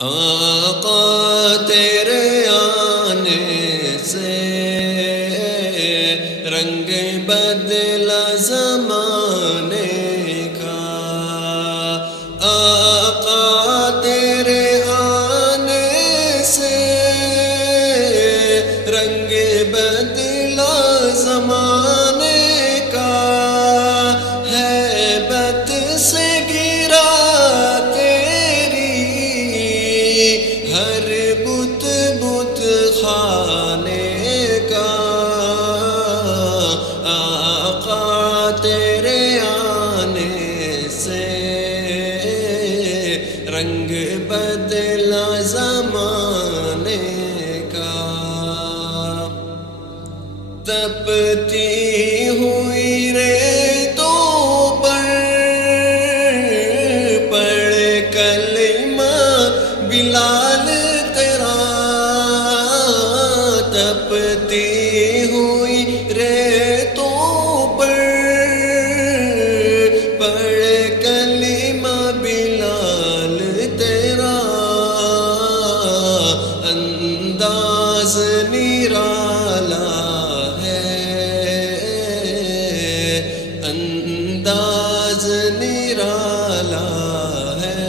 آقا تیرے آنے سے رنگ بدلا زمانے کا، آقا تیرے آنے سے رنگ بدلا زمانے کا، ہیبت سے گرا ہر بت بت خانے کا، آقا تیرے آنے سے رنگ بدلا زمانے کا، تپتی ہوئی ریتوں پر پڑھ کلمہ بلال تیرا، تپتی ہوئی ریتوں پر پڑھ کلمہ بلال تیرا، انداز نرالا ہے، انداز نرالا ہے،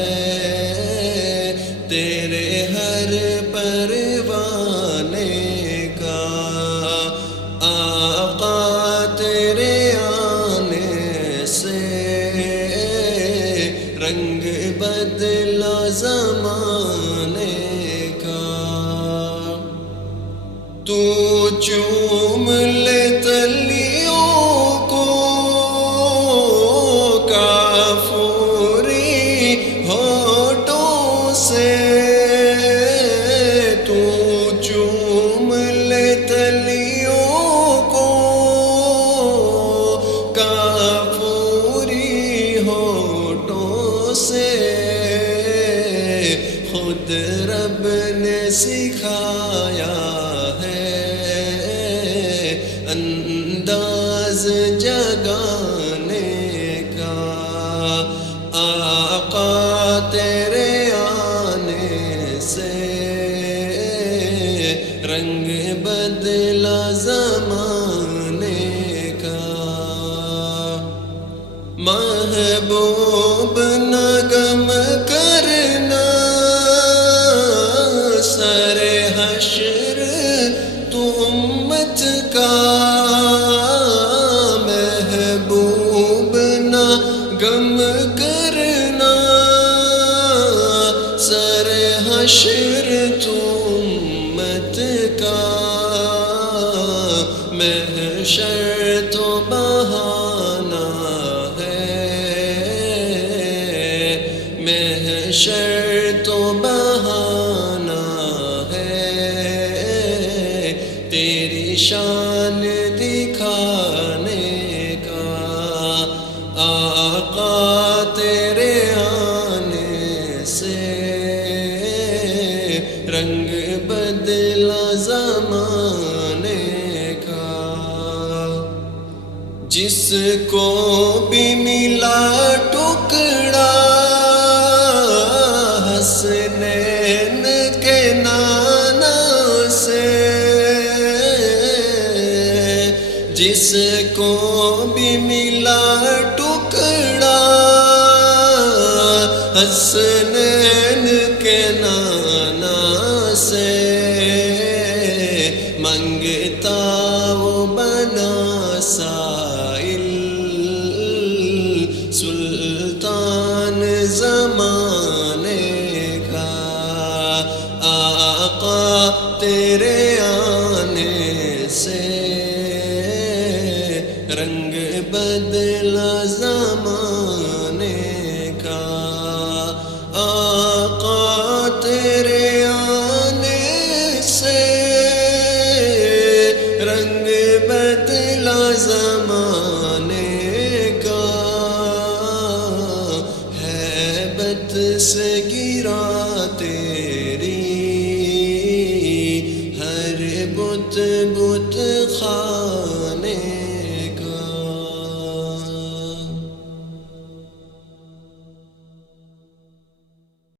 تیرے ہر پروانے کا، آقا تیرے آنے سے رنگ بدلا زمانے کا، تو چوم لے تلیوں کو کافوری ہونٹوں سے، تو چوم لے تلیوں کو کافوری ہونٹوں سے، خود رب نے سکھایا ہے انداز جگانے کا، آقا تیرے آنے سے رنگ بدلا زمانے کا، محبوب نہ غم کرنا سر حشر تو امت کا، محبوب نہ غم کرنا سر حشر تو امت کا، محشر تو بہانہ ہے، محشر تو بہانہ ہے، تیری شان دکھانے کا، آقا تیرے آنے سے رنگ بدلا زمانے کا، جس کو بھی ملا ٹکڑا حسنین کے نانا سے، جس کو بھی ملا ٹکڑا حسنین کے نانا سے، منگتا وہ بنا سائل سلطان زمانے کا، آقا تیرے آنے سے رنگ بدلا زمانے کا، آقا تیرے آنے سے رنگ بدلا زمانے کا، ہیبت سے گرا tere